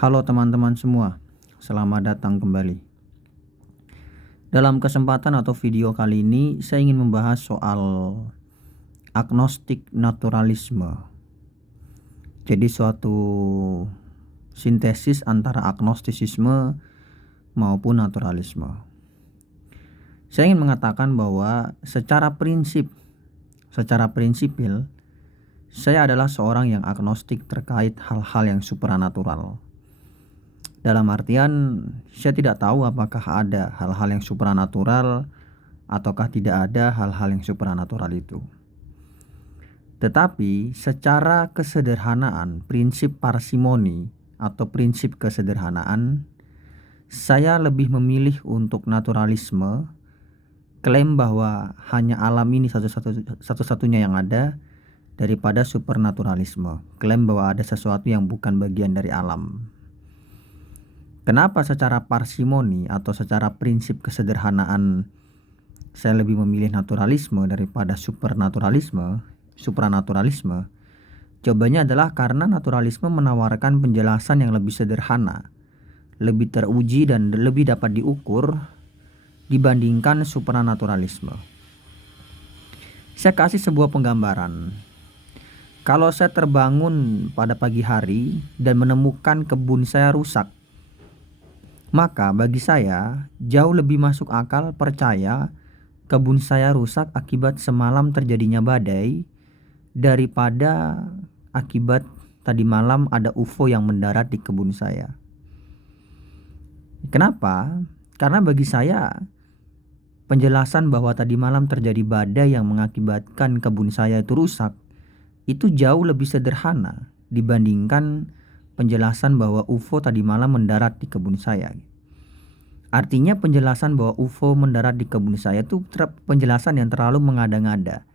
Halo teman-teman semua, selamat datang kembali. Dalam kesempatan atau video kali ini, saya ingin membahas soal agnostik naturalisme. Jadi suatu sintesis antara agnostisisme maupun naturalisme. Saya ingin mengatakan bahwa secara prinsipil, saya adalah seorang yang agnostik terkait hal-hal yang supranatural. Dalam artian, saya tidak tahu apakah ada hal-hal yang supranatural ataukah tidak ada hal-hal yang supranatural itu. Tetapi secara kesederhanaan, prinsip parsimoni atau prinsip kesederhanaan, saya lebih memilih untuk naturalisme, klaim bahwa hanya alam ini satu-satunya yang ada, daripada supernaturalisme, klaim bahwa ada sesuatu yang bukan bagian dari alam. Kenapa secara parsimoni atau secara prinsip kesederhanaan saya lebih memilih naturalisme daripada supranaturalisme? Jawabannya adalah karena naturalisme menawarkan penjelasan yang lebih sederhana, lebih teruji dan lebih dapat diukur dibandingkan supranaturalisme. Saya kasih sebuah penggambaran. Kalau saya terbangun pada pagi hari dan menemukan kebun saya rusak, maka bagi saya jauh lebih masuk akal percaya kebun saya rusak akibat semalam terjadinya badai daripada akibat tadi malam ada UFO yang mendarat di kebun saya. Kenapa? Karena bagi saya penjelasan bahwa tadi malam terjadi badai yang mengakibatkan kebun saya itu rusak itu jauh lebih sederhana dibandingkan penjelasan bahwa UFO tadi malam mendarat di kebun saya. Artinya penjelasan bahwa UFO mendarat di kebun saya itu penjelasan yang terlalu mengada-ngada,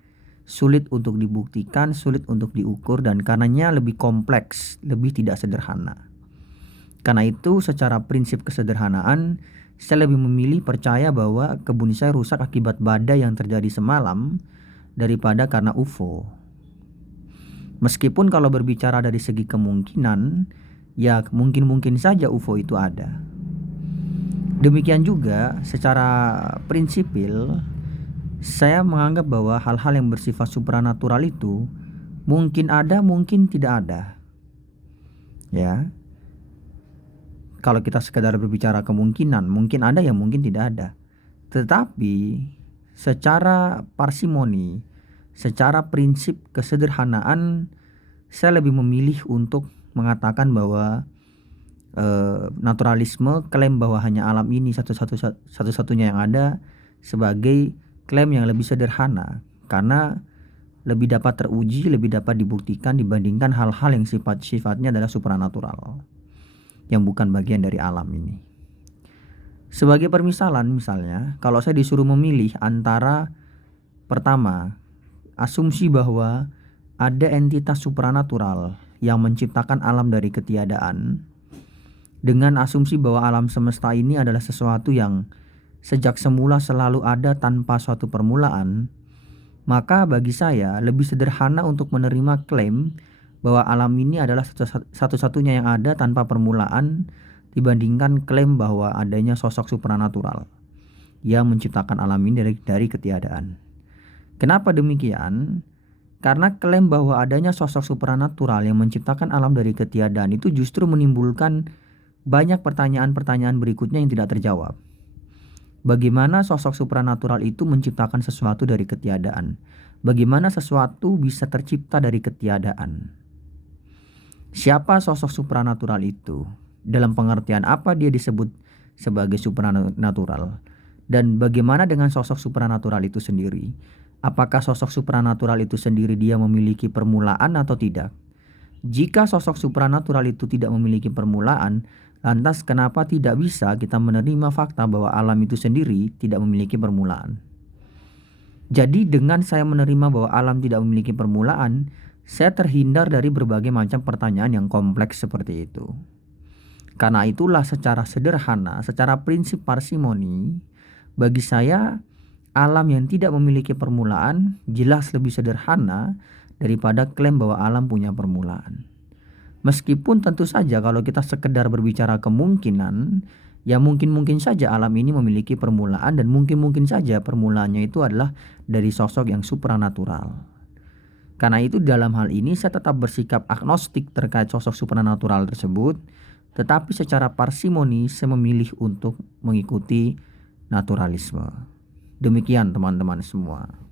sulit untuk dibuktikan, sulit untuk diukur, dan karenanya lebih kompleks, lebih tidak sederhana. Karena itu secara prinsip kesederhanaan, saya lebih memilih percaya bahwa kebun saya rusak akibat badai yang terjadi semalam daripada karena UFO. Meskipun kalau berbicara dari segi kemungkinan, ya mungkin saja UFO itu ada. Demikian juga secara prinsipil, saya menganggap bahwa hal-hal yang bersifat supranatural itu mungkin ada, mungkin tidak ada. Ya. Kalau kita sekadar berbicara kemungkinan, mungkin ada ya mungkin tidak ada. Tetapi secara parsimoni, secara prinsip kesederhanaan, saya lebih memilih untuk mengatakan bahwa naturalisme, klaim bahwa hanya alam ini satu-satunya yang ada, sebagai klaim yang lebih sederhana karena lebih dapat teruji, lebih dapat dibuktikan dibandingkan hal-hal yang sifatnya adalah supranatural yang bukan bagian dari alam ini. Sebagai permisalan, misalnya kalau saya disuruh memilih antara pertama, asumsi bahwa ada entitas supranatural yang menciptakan alam dari ketiadaan, dengan asumsi bahwa alam semesta ini adalah sesuatu yang sejak semula selalu ada tanpa suatu permulaan, maka bagi saya lebih sederhana untuk menerima klaim bahwa alam ini adalah satu-satunya yang ada tanpa permulaan dibandingkan klaim bahwa adanya sosok supranatural yang menciptakan alam ini dari ketiadaan. Kenapa demikian? Karena klaim bahwa adanya sosok supranatural yang menciptakan alam dari ketiadaan itu justru menimbulkan banyak pertanyaan-pertanyaan berikutnya yang tidak terjawab. Bagaimana sosok supranatural itu menciptakan sesuatu dari ketiadaan? Bagaimana sesuatu bisa tercipta dari ketiadaan? Siapa sosok supranatural itu? Dalam pengertian apa dia disebut sebagai supranatural? Dan bagaimana dengan sosok supranatural itu sendiri? Apakah sosok supranatural itu sendiri dia memiliki permulaan atau tidak? Jika sosok supranatural itu tidak memiliki permulaan, lantas kenapa tidak bisa kita menerima fakta bahwa alam itu sendiri tidak memiliki permulaan? Jadi dengan saya menerima bahwa alam tidak memiliki permulaan, saya terhindar dari berbagai macam pertanyaan yang kompleks seperti itu. Karena itulah secara sederhana, secara prinsip parsimoni, bagi saya alam yang tidak memiliki permulaan jelas lebih sederhana daripada klaim bahwa alam punya permulaan. Meskipun tentu saja kalau kita sekedar berbicara kemungkinan, ya mungkin-mungkin saja alam ini memiliki permulaan dan mungkin-mungkin saja permulaannya itu adalah dari sosok yang supranatural. Karena itu dalam hal ini saya tetap bersikap agnostik terkait sosok supranatural tersebut, tetapi secara parsimoni saya memilih untuk mengikuti naturalisme. Demikian teman-teman semua.